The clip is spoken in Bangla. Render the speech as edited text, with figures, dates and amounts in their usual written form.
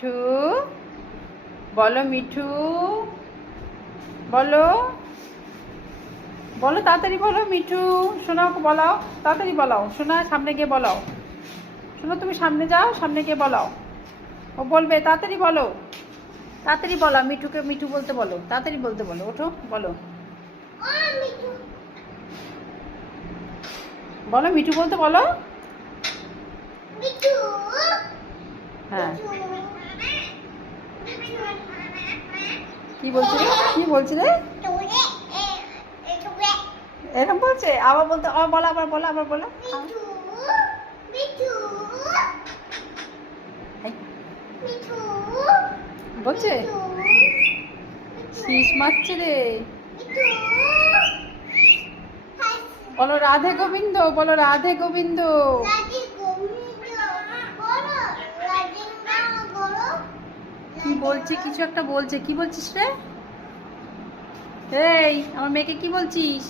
মিঠু, বলো মিঠু, বলো বলো তাড়াতাড়ি বলো মিঠু। শোনাও, বলাও তাড়াতাড়ি, বলাও শোনা, সামনে গিয়ে বলাও। শোনো, তুমি সামনে যাও, সামনে গিয়ে বলাও। ও বলবে, তাড়াতাড়ি বলো, তাড়াতাড়ি বলো। মিঠুকে মিঠু বলতে বলো, তাড়াতাড়ি বলতে বলো, ওঠো বলো, বলো মিঠু বলতে বলো। হ্যাঁ, কি বলছিলে, কি বলছিলে? এরকম বলছে, আবার বলতে, আবার বলো, আবার বলো, আবার বলো। এই, বলছে শীষ মারছে রে। বলো রাধে গোবিন্দ, বলো রাধে গোবিন্দ। কি বলছে, কিছু একটা বলছে, কি বলছিস রে? এই, আমার মেয়েকে কি বলছিস?